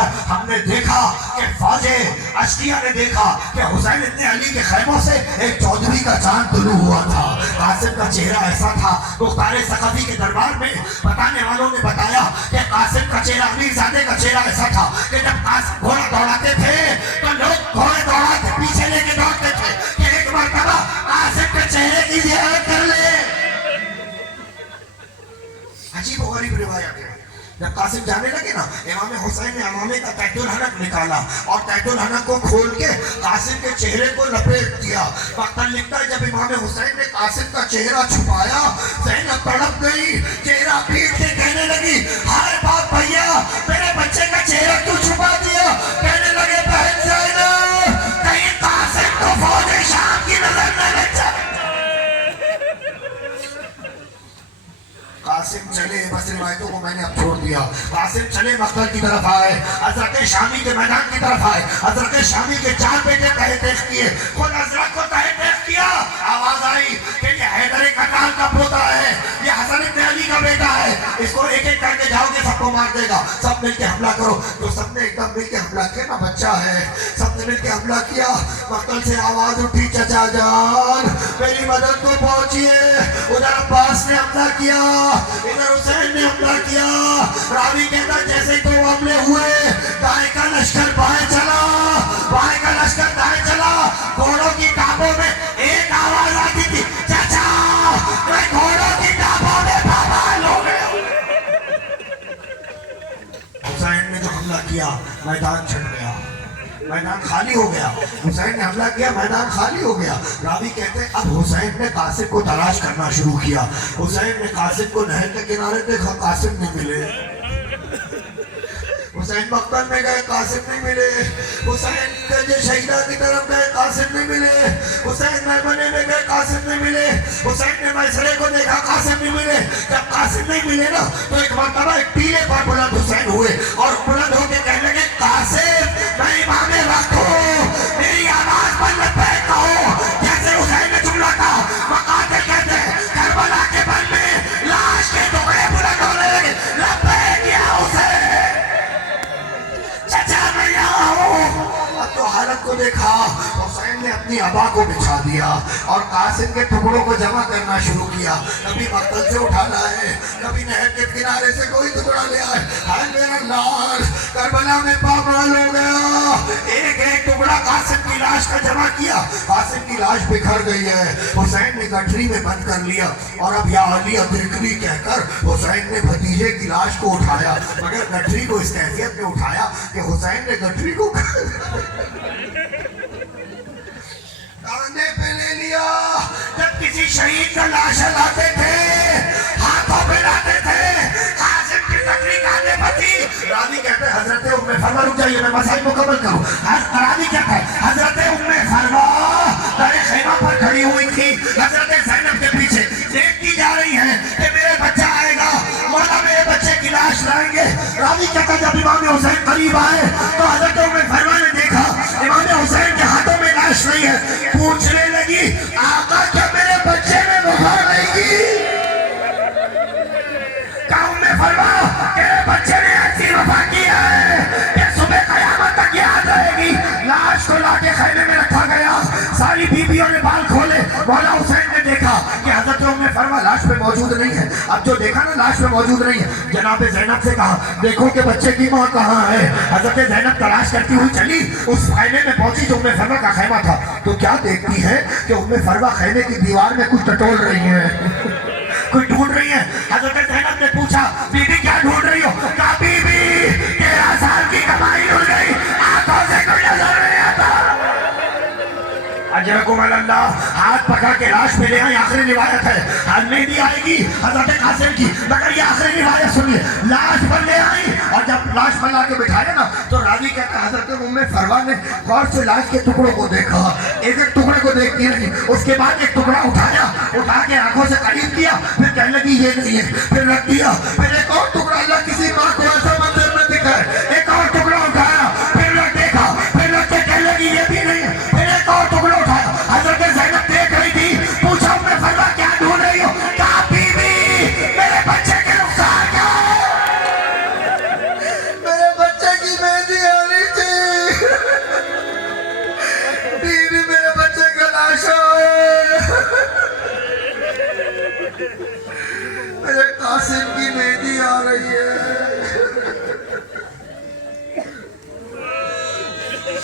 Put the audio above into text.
है, हमने देखा कि फौजे अश्किया ने देखा कि हुसैन इब्न अली के खैमों से एक चौधरी का चांद तुलू हुआ था। कासिम का चेहरा ऐसा था, मुख्तार सकाफी के दरबार में बताने वालों ने बताया कि कासिम का चेहरा, अमीरजादे का चेहरा ऐसा था कि जब कासिम घोड़ा दौड़ाते थे तो लोग घोड़े दौड़ाते पीछे लेके दौड़ते थे कि एक मरतबा कासिम के चेहरे की ज़ियारत कर ले। अजीब और गरीब रिवायत है। जब कासिम जाने लगे ना, इमाम हुसैन ने अमामे का तैतुल हनक निकाला और तैतुल हनक को खोल के कासिम के चेहरे को लपेट दिया। मक्तल लिखता है जब इमाम हुसैन ने कासिम का चेहरा छुपाया, ज़ैनब तड़प गई, चेहरा पीट के कहने लगी, हाय बाप भैया, मेरे बच्चे का चेहरा क्यों छुपा दिया? कहने लगे, बहन ज़ैनब, कहीं कासिम को फौज शाम की नजर न लग जाए। कासिम चले, बस रिवायतों को मैंने अब छोड़ दिया। कासिम चले, मक्तल की तरफ आए, हजरत शामी के मैदान की तरफ आए। हजरत शामी के 4 बेटे तहे तेज किए, खुद हजरत को तहे तेज किया। आवाज आई कि ये हैदर कताल का पोता है, ये हसन इब्न अली का बेटा है, इसको एक एक करके जाओगे, सबको मार देगा, सब मिलके हमला करो। तो सबने एकदम मिलके हमला किया ना, बच्चा है, सबने मिलके हमला किया। मक्तल से आवाज उठी, चचा जान मेरी मदद को पहुंचिए। उधर अब्बास ने हमला किया, इधर हुसैन ने हमला किया। रावी कहता जैसे तो हमले हुए, दाएं का लश्कर बाएं चला, बाएं का लश्कर दाएं चला। घोड़ों की टापों में एक आवाज आती थी, चाचा मैं घोड़ों की टापों में बवाल हो गया। हुसैन ने जो हमला किया, मैदान छट गया, मैदान खाली हो गया। हुसैन ने हमला किया, मैदान खाली हो गया। रावी कहते हैं अब हुसैन ने कासिम को तलाश करना शुरू किया। हुसैन ने कासिम को नहर के किनारे देखा, कासिम नहीं मिले। हुसैन मक्तल में गए, कासिम नहीं मिले। हुसैन के शहीदा की तरफ गए, कासिम नहीं मिले। हुसैन मैमने में गए, कासिम नहीं मिले। हुसैन ने मैसरे को देखा, कासिम नहीं मिले। जब कासिम नहीं मिले ना, तो एक मरतबा एक टीले पर बुलंद हुसैन हुए और बुलंद होकर कहने लगे, कासिम मैं इमाम वक्त हूं, मेरी आवाज पर लब्बैक कहो। जैसे हुसैन ने जुमला कहा, मकातिल कहते हैं करबला के बल में लाश के टुकड़े बुलंद होने लगे, लब्बैक या हुसैन, चचा मैं यहाँ हूँ। अब तो हालत को देखा, हुसैन ने अपनी अबा को बिछा दिया और कासिम के टुकड़ों को जमा करना शुरू किया। कभी मक्तल से उठा लाए, कभी नहर के किनारे से कोई टुकड़ा ले आए। हाय मेरा लाल, करबला में पामाल हो गया। एक एक टुकड़ा कासिम की लाश का जमा किया। कासिम की लाश बिखर गई है। हुसैन ने गठरी में बंद कर लिया और अब या अली अदरिकनी कहकर हुसैन ने भतीजे की लाश को उठाया, मगर गठरी को इस कैफियत में उठाया कि हुसैन ने गठरी को कांधे पे ले लिया। जब किसी शहीद का लाश लाते थे, हाथों पे लाते थे, कासिम की गठरी कांधे पर थी। रावी कहते हैं हजरत उम्मे फरमा, रुक जाइए मैं मसाइल मुकम्मल करूं। रावी कहता है हजरत उम्मे फरमा दरे खैमा पर खड़ी हुई थी, हजरत ज़ैनब के पीछे देखती जा रही है कि मेरे बच्चा आएगा, मौला मेरे बच्चे की लाश लाएंगे। रावी कहता जब इमाम हुसैन करीब आए तो हजरत उम्मे फरमा ने देखा इमाम हुसैन के हाथों में लाश नहीं है। पूछने लगी, आका क्या मेरे बच्चे में वफा रहेगी? कौम में फरमा तेरे बच्चे ने ऐसी वफा किया है कि सुबह कयामत तक याद रहेगी। लाश को लाके खैमे में रखा गया, सारी बीबियों ने बाल खोले। मौला हुसैन ने देखा कि हजरत उम्मे फरमा लाश पे मौजूद नहीं है। अब जो देखा ना लाश पे मौजूद नहीं है, जनाब ज़ैनब से कहा देखो कि बच्चे की माँ कहाँ है। हजरत ज़ैनब तलाश करती हुई चली, उस खैमे में पहुंची जो उम्मे फरमा का खैमा था। तो क्या देखती है कि उम्मे फरमा खैमे की दीवार में कुछ टटोल रही है, कोई ढूंढ रही है। हजरत ज़ैनब ने पूछा बीबी क्या ढूंढ रही हो? कहा बीबी 13 साल की कमाई उड़ गई, आंखों से कोई नजर नहीं आता। अल्लाह हाथ पकड़ के लाश पे ले आई। आखिरी रिवायत है, आज में भी आएगी हजरत कासिम की, मगर ये आखिरी रिवायत सुनिए। लाश पर ले आई और जब लाश पर ला के बिठाया ना, तो रावी कहता है हजरत उम्मे फरवा ने गौर से लाश के टुकड़ों को देखा, एक एक टुकड़े को देखती रही। उसके बाद एक टुकड़ा उठाया, उठा के आंखों से करीब किया, फिर कहने लगी ये नहीं है, फिर रख दिया। फिर एक और टुकड़ा, अल्लाह किसी माँ को ऐसा मंदिर में दिखा, एक और टुकड़ा उठाया, फिर रख देखा, फिर रख के कहने लगी ये भी नहीं है, फिर एक और टुकड़ा उठाया। हजरत ज़ैनब देख रही थी, पूछा उम्मे फरवा क्या ढूंढ रही हो? कहा बीबी मेरे बच्चे के नुकसान क्या है, मेरे बच्चे की मेहंदी मेरे कासिम की मेहंदी आ रही है।